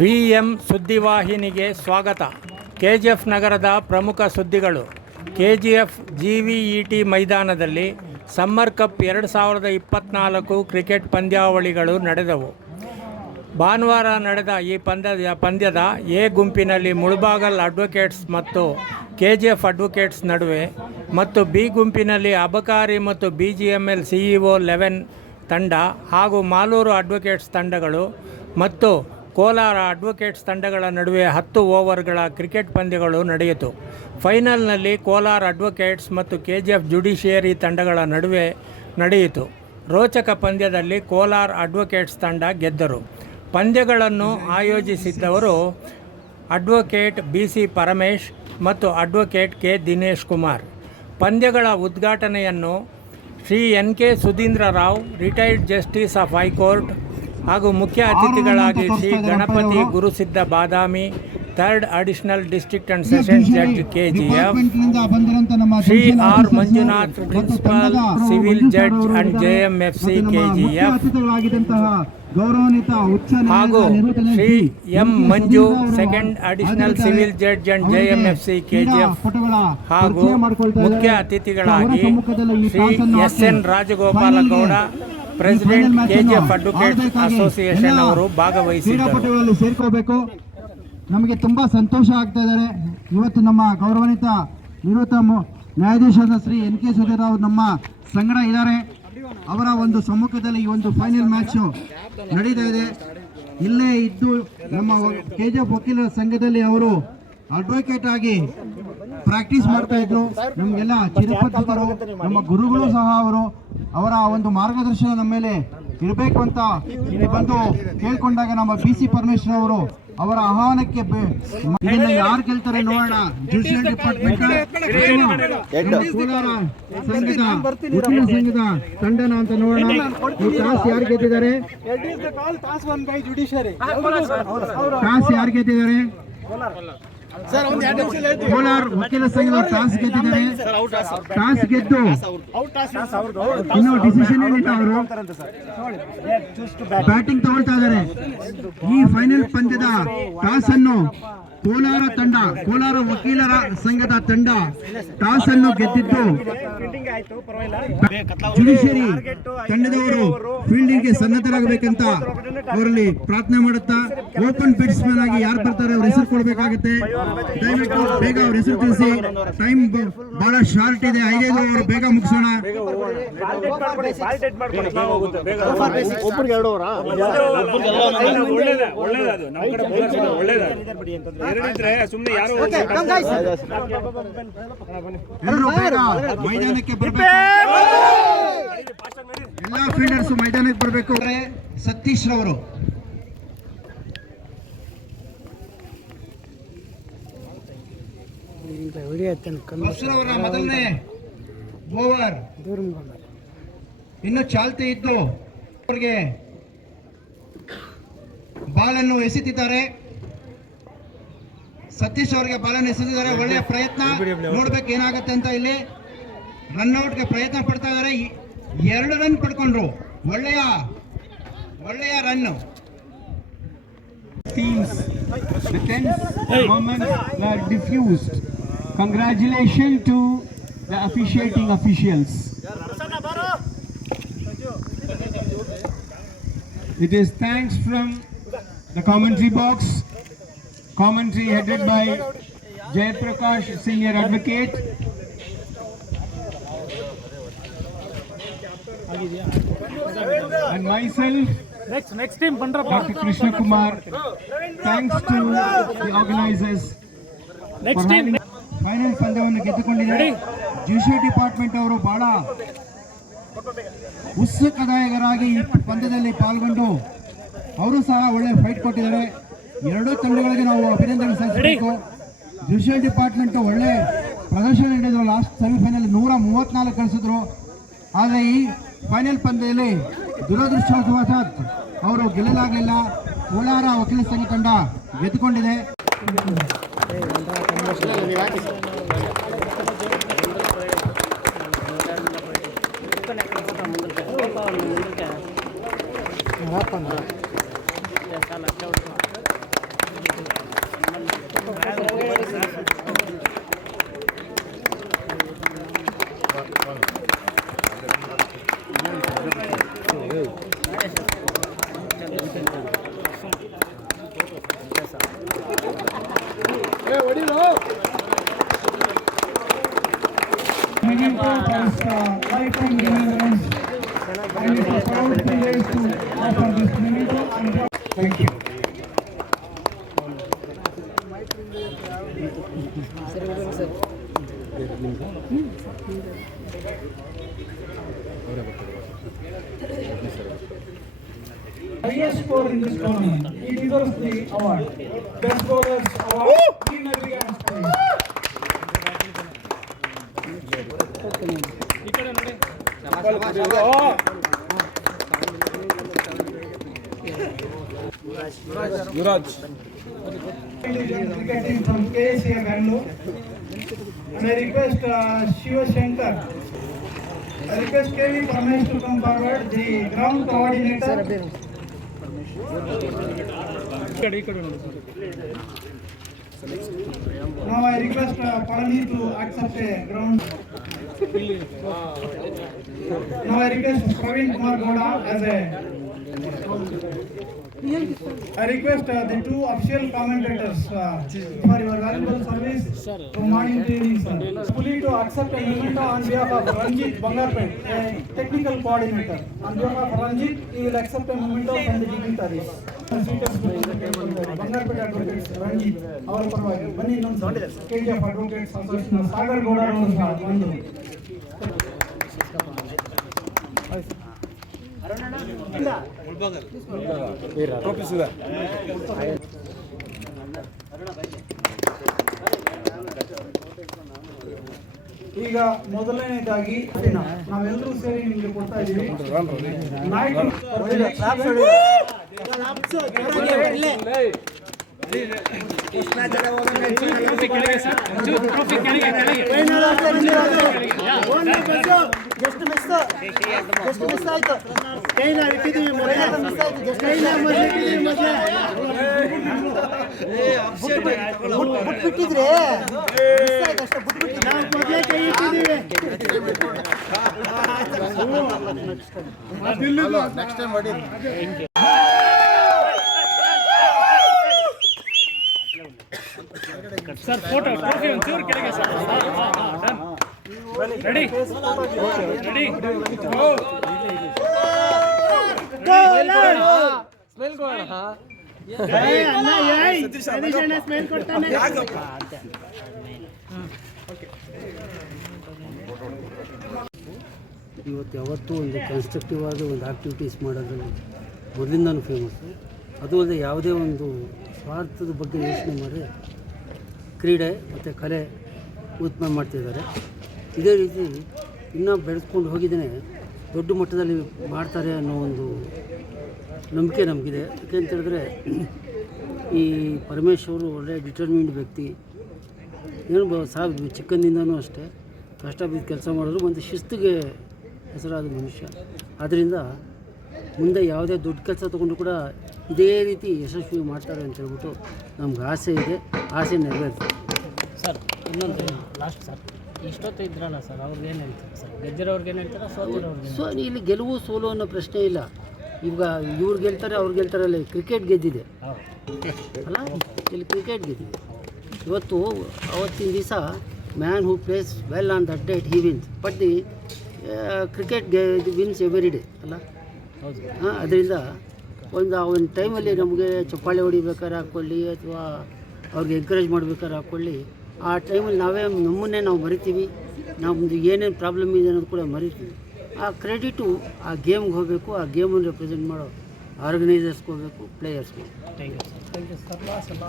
V M ಸುದ್ದಿವಾಹಿನಿಗೆ ಸ್ವಾಗತ. K G F ನಗರದ ಪ್ರಮುಖ ಸುದ್ದಿಗಳು. K G F G V E T ಮೈದಾನದಲ್ಲಿ ಸಮ್ಮರ್ ಕಪ್ ಎರಡು ಸಾವಿರದ ಇಪ್ಪತ್ತ್ನಾಲ್ಕು ಕ್ರಿಕೆಟ್ ಪಂದ್ಯಾವಳಿಗಳು ನಡೆದವು. ಭಾನುವಾರ ನಡೆದ ಈ ಪಂದ್ಯದ ಪಂದ್ಯದ ಎ ಗುಂಪಿನಲ್ಲಿ ಮುಳಬಾಗಲ್ ಅಡ್ವೊಕೇಟ್ಸ್ ಮತ್ತು ಕೆ ಜಿ ಎಫ್ ಅಡ್ವೊಕೇಟ್ಸ್ ನಡುವೆ ಮತ್ತು ಬಿ ಗುಂಪಿನಲ್ಲಿ ಅಬಕಾರಿ ಮತ್ತು B G M L CEO eleven ತಂಡ ಹಾಗೂ ಮಾಲೂರು ಅಡ್ವೊಕೇಟ್ಸ್ ತಂಡಗಳು ಮತ್ತು ಕೋಲಾರ ಅಡ್ವೊಕೇಟ್ಸ್ ತಂಡಗಳ ನಡುವೆ ಹತ್ತು ಓವರ್ಗಳ ಕ್ರಿಕೆಟ್ ಪಂದ್ಯಗಳು ನಡೆಯಿತು. ಫೈನಲ್ನಲ್ಲಿ ಕೋಲಾರ ಅಡ್ವೊಕೇಟ್ಸ್ ಮತ್ತು ಕೆಜಿಎಫ್ ಜುಡಿಷಿಯರಿ ತಂಡಗಳ ನಡುವೆ ನಡೆಯಿತು. ರೋಚಕ ಪಂದ್ಯದಲ್ಲಿ ಕೋಲಾರ ಅಡ್ವೊಕೇಟ್ಸ್ ತಂಡ ಗೆದ್ದರು. ಪಂದ್ಯಗಳನ್ನು ಆಯೋಜಿಸಿದ್ದವರು ಅಡ್ವೊಕೇಟ್ ಬಿ ಸಿ ಪರಮೇಶ್ ಮತ್ತು ಅಡ್ವೊಕೇಟ್ ಕೆ ದಿನೇಶ್ ಕುಮಾರ್. ಪಂದ್ಯಗಳ ಉದ್ಘಾಟನೆಯನ್ನು Shri N K Sudhindra Rao, retired justice of high court ಹಾಗೂ ಮುಖ್ಯ ಅತಿಥಿಗಳಾಗಿ Shri Ganapati Gurusiddha Badami third additional district and sessions judge K G F Shri R Manjunath principal civil judge and J M F C K G F ಹಾಗೂ Shri M. Manju second additional civil judge and J M F C K G F ಹಾಗೂ. ಮುಖ್ಯ ಅತಿಥಿಗಳಾಗಿ Shri S N ಹಾಕಿ president KGF advocate association ಅವರು ಭಾಗವಹಿಸಿದ್ದರು. ಸೇರ್ಕೋಬೇಕು. ನಮಗೆ ತುಂಬಾ ಸಂತೋಷ ಆಗ್ತಾ ಇದ್ದಾರೆ. ಇವತ್ತು ನಮ್ಮ ಗೌರವಾನ್ವಿತ ನಿವೃತ್ತ ನ್ಯಾಯಾಧೀಶ ನ್ಯಾಯಾಧೀಶರಾದ ಶ್ರೀ ಎನ್ ಕೆ ಸುಧೀರಾವ್ ನಮ್ಮ ಸಂಗಡ ಇದ್ದಾರೆ. ಅವರ ಒಂದು ಸಮ್ಮುಖದಲ್ಲಿ ಈ ಒಂದು ಫೈನಲ್ ಮ್ಯಾಚ್ ನಡೀತಾ ಇದೆ. ಇಲ್ಲೇ ಇದ್ದು ನಮ್ಮ ಕೆ ಜಿ ಎಫ್ ವಕೀಲರ ಸಂಘದಲ್ಲಿ ಅವರು ಅಡ್ವೊಕೇಟ್ ಆಗಿ ಪ್ರಾಕ್ಟೀಸ್ ಮಾಡ್ತಾ ಇದ್ರು. ನಮಗೆಲ್ಲ ಚಿರಪತ್ರಿಕರು ನಮ್ಮ ಗುರುಗಳು ಸಹ ಅವರು ಅವರ ಒಂದು ಮಾರ್ಗದರ್ಶನ ನಮ್ಮ ಮೇಲೆ ಇರಬೇಕು ಅಂತ ಇಲ್ಲಿ ಬಂದು ಕೇಳ್ಕೊಂಡಾಗ ನಮ್ಮ ಬಿ ಸಿ ಪರಮೇಶ್ವರ್ ಅವರು ಅವರ ಆಹ್ವಾನಕ್ಕೆ ಯಾರು ಕೇಳ್ತಾರೆ ನೋಡೋಣ. ಜುಡಿಷಿಯಲ್ ಡಿಪಾರ್ಟ್ಮೆಂಟ್ ಕೋಲಾರ ಸಂಘದ ತಂಡನ ಅಂತ ನೋಡೋಣ. ಈ ಟಾಸ್ ಯಾರು ಗೆದ್ದಿದ್ದಾರೆ? ಟಾಸ್ ಯಾರು ಗೆದ್ದಿದ್ದಾರೆ? ಕೋಲಾರ ವಕೀಲ ಸಂಘದ ಟಾಸ್ ಗೆದ್ದಿದ್ದಾರೆ. ಟಾಸ್ ಗೆದ್ದು ಇನ್ನು ಡಿಸಿಷನ್ ಏನಿಲ್ಲ ಅವರು ಬ್ಯಾಟಿಂಗ್ ತಗೊಳ್ತಾ ಇದ್ದಾರೆ. ಈ ಫೈನಲ್ ಪಂದ್ಯದ ಟಾಸ್ ಅನ್ನು ಕೋಲಾರ ತಂಡ ಕೋಲಾರ ವಕೀಲರ ಸಂಘದ ತಂಡ ಟಾಸ್ ಅನ್ನು ಗೆದ್ದಿದ್ದು ಜುಡಿಷಿಯರಿ ತಂಡದವರು ಫೀಲ್ಡಿಂಗ್ಗೆ ಸನ್ನದ್ಧರಾಗಬೇಕಂತ ಅವರಲ್ಲಿ ಪ್ರಾರ್ಥನೆ ಮಾಡುತ್ತಾ ಓಪನ್ ಬ್ಯಾಟ್ಸ್ಮನ್ ಆಗಿ ಯಾರು ಬರ್ತಾರೆ ಅವ್ರ ಹೆಸರು ಕೊಡಬೇಕಾಗುತ್ತೆ. ದಯವಿಟ್ಟು ಬೇಗ ಅವ್ರ ಹೆಸರು ತಿಳಿಸಿ. ಟೈಮ್ ಬಹಳ ಶಾರ್ಟ್ ಇದೆ. ಐದೈದು ಓವರ್ ಬೇಗ ಮುಗಿಸೋಣ. ಮೈದಾನಕ್ಕೆ ಬರಬೇಕು. ಎಲ್ಲಾ ಫೀಲ್ಡರ್ಸ್ ಮೈದಾನಕ್ಕೆ ಬರಬೇಕು ಸತೀಶ್ ರವರು. ಅವರ ಮೊದಲನೇ ಓವರ್. ಇನ್ನು ಚಾಲ್ತಿ ಇದ್ದು ಅವರಿಗೆ ಬಾಲನ್ನು ಎಸೆತಿದ್ದಾರೆ. ಸತೀಶ್ ಅವರಿಗೆ ಬಲ ನೆಸಿದಿದ್ದಾರೆ ಒಳ್ಳೆಯ ಪ್ರಯತ್ನ ನೋಡ್ಬೇಕು ಏನಾಗುತ್ತೆ ಅಂತ ಇಲ್ಲಿ ರನ್ಔಟ್ಗೆ ಪ್ರಯತ್ನ ಪಡ್ತಾ ಇದ್ದಾರೆ ಎರಡು ರನ್ ಪಡ್ಕೊಂಡ್ರು ಒಳ್ಳೆಯ ಒಳ್ಳೆಯ run teams, the tense moments were diffused. Congratulations to the officiating officials. It is thanks from the commentary box, commentary headed by Jay Prakash, senior advocate. And myself, next time ಬಂದ್ರಪ್ಪ Dr. Krishna Kumar. Thanks to the organizers next time final ಪಂದ್ಯವನ್ನು ಗೆದ್ದುಕೊಂಡಿದ್ದಾರೆ judicial department ಅವರು ಬಹಳ ಉತ್ಸುಕದಾಯಕರಾಗಿ ಈ ಪಂದ್ಯದಲ್ಲಿ ಪಾಲ್ಗೊಂಡು ಅವರು ಸಹ ಒಳ್ಳೆ ಫೈಟ್ ಕೊಟ್ಟಿದ್ದಾರೆ ಎರಡೂ ತಂಡಗಳಿಗೆ ನಾವು ಅಭಿನಂದನೆ ಸಲ್ಲಿಸಬೇಕು. ಜುಡಿಷಿಯಲ್ ಡಿಪಾರ್ಟ್ಮೆಂಟ್ ಒಳ್ಳೆ ಪ್ರದರ್ಶನ ನೀಡಿದ್ರು. ಲಾಸ್ಟ್ ಸೆಮಿಫೈನಲ್ ನೂರ ಮೂವತ್ನಾಲ್ಕು ಕಳಿಸಿದ್ರು. ಆದರೆ ಈ ಫೈನಲ್ ಪಂದ್ಯದಲ್ಲಿ ದುರದೃಷ್ಟವಶಾತ್ ಅವರು ಗೆಲ್ಲಲಾಗಲಿಲ್ಲ. ಕೋಲಾರ ವಕೀಲ ಸಂಘ ತಂಡ ಗೆದ್ದುಕೊಂಡಿದೆ. Award. Best bowlers award. Team Navigans, please. Indian cricket team from Bangalore. And I request uh, Shiva Shankar. I request KV Parmesh to come forward, the ground coordinator. Now I request uh, Palani to accept a ground. Now I request Praveen Kumar Goda as a. I request uh, the two official commentators uh, for your valuable service from morning to evening, sir. Fully to accept a memento on behalf of Ranjit Bangarpet, a technical coordinator. On behalf of Ranjit, he will accept a memento from the dignitaries. Bangarpet advocates Ranjit ಅವರ ಪರವಾಗಿ ಬನ್ನಿ ಇನ್ನೊಂದು K G F advocates association Sagar Gowda ಅವರು ಸಹ ಬಂದು ಈಗ ಮೊದಲನೇದಾಗಿ ನಾವೆಲ್ಲರೂ ಸೇರಿ ನಿಮಗೆ ಕೊಡ್ತಾ ಇದ್ದೀವಿ ನಾಯಕರು ಎಷ್ಟು ಮಿಸ್ ಆಯ್ತು ಕೈನ ಇಟ್ಟಿದ್ದೀವಿ ಮೊದಲೇ ಕೈ ಇಟ್ಟಿದ್ದೀವಿ ಸರ್ ಫೋಟೋ ಟ್ರೋಫಿ ಒಂಚೂರು ಕೆಳಗೆ ಸರ್. ರೆಡಿ ರೆಡಿ ಇವತ್ತು ಯಾವತ್ತೂ ಒಂದು ಕನ್ಸ್ಟ್ರಕ್ಟಿವ್ ಆಗಿ ಒಂದು ಆ್ಯಕ್ಟಿವಿಟೀಸ್ ಮಾಡೋದ್ರಲ್ಲಿ ಮೊದಲಿಂದನೂ ಫೇಮಸ್ಸು ಅದು ಅಲ್ಲದೆ ಯಾವುದೇ ಒಂದು ಸ್ವಾರ್ಥದ ಬಗ್ಗೆ ಯೋಚನೆ ಮಾಡಿ ಕ್ರೀಡೆ ಮತ್ತು ಕಲೆ ಉತ್ಪನ್ನ ಮಾಡ್ತಿದ್ದಾರೆ. ಇದೇ ರೀತಿ ಇನ್ನೂ ಬೆಳೆಸ್ಕೊಂಡು ಹೋಗಿದ್ದೇನೆ, ದೊಡ್ಡ ಮಟ್ಟದಲ್ಲಿ ಮಾಡ್ತಾರೆ ಅನ್ನೋ ಒಂದು ನಂಬಿಕೆ ನಮಗಿದೆ. ಯಾಕೆ ಅಂತ ಹೇಳಿದ್ರೆ, ಈ ಪರಮೇಶ್ ಅವರು ಒಳ್ಳೆಯ ಡಿಟರ್ಮಿಂಡ್ ವ್ಯಕ್ತಿ. ಏನು ಬ ಸಾ ಚಿಕ್ಕಂದಿಂದನೂ ಅಷ್ಟೇ. ಕಷ್ಟ ಬಿದ್ದು ಕೆಲಸ ಮಾಡಿದ್ರು ಒಂದು ಶಿಸ್ತಿಗೆ ಹೆಸರಾದ ಮನುಷ್ಯ. ಆದ್ದರಿಂದ ಮುಂದೆ ಯಾವುದೇ ದೊಡ್ಡ ಕೆಲಸ ತೊಗೊಂಡು ಕೂಡ ಇದೇ ರೀತಿ ಯಶಸ್ವಿ ಮಾಡ್ತಾರೆ ಅಂತ ಹೇಳ್ಬಿಟ್ಟು ನಮ್ಗೆ ಆಸೆ ಇದೆ. ಆಸೆ ನೆರವೇರ್ತದೆ ಸರ್ ಇನ್ನೊಂದು ಲಾಸ್ಟ್ ಸರ್. ಇಷ್ಟೊತ್ತು ಇದ್ರಲ್ಲ ಸರ್ ಅವ್ರಿಗೆ ಏನು ಹೇಳ್ತಾರೆ ಸರ್? ಗೆದ್ದಿರೋರ್ಗೆ ಏನು ಹೇಳ್ತಾರೆ ಸೋತಿರೋರ್ಗೆ ಸೊ ಇಲ್ಲಿ ಗೆಲುವು ಸೋಲು ಅನ್ನೋ ಪ್ರಶ್ನೆ ಇಲ್ಲ. ಇವಾಗ ಇವ್ರು ಗೆಲ್ತಾರೆ ಅವ್ರು ಗೆಲ್ತಾರಲ್ಲ ಕ್ರಿಕೆಟ್ ಗೆದ್ದಿದೆ. ಅಲ್ಲ ಇಲ್ಲಿ ಕ್ರಿಕೆಟ್ ಗೆದ್ದಿದೆ. ಇವತ್ತು ಅವತ್ತಿನ ದಿವಸ man who plays well on that date he wins but the cricket wins every day ಅಲ್ಲ? ಹೌದು. ಹಾಂ ಅದರಿಂದ ಒಂದು ಆ ಒಂದು ಟೈಮಲ್ಲಿ ನಮಗೆ ಚಪ್ಪಾಳೆ ಹೊಡಿಬೇಕಾದ್ರೆ ಹಾಕ್ಕೊಳ್ಳಿ ಅಥವಾ ಅವ್ರಿಗೆ ಎಂಕರೇಜ್ ಮಾಡ್ಬೇಕಾದ್ರೆ ಹಾಕ್ಕೊಳ್ಳಿ. ಆ ಟೈಮಲ್ಲಿ ನಾವೇ ನಮ್ಮನ್ನೇ ನಾವು ಮರಿತೀವಿ. ನಮ್ಮದು ಏನೇನು ಪ್ರಾಬ್ಲಮ್ ಇದೆ ಅನ್ನೋದು ಕೂಡ ಮರಿತೀವಿ. ಆ ಕ್ರೆಡಿಟು ಆ ಗೇಮ್ಗೆ ಹೋಗಬೇಕು ಆ ಗೇಮನ್ನು ರೆಪ್ರೆಸೆಂಟ್ ಮಾಡೋ ಆರ್ಗನೈಸರ್ಸ್ಗೆ ಹೋಗಬೇಕು ಪ್ಲೇಯರ್ಸ್ಗೆ thank you sir thank you sir.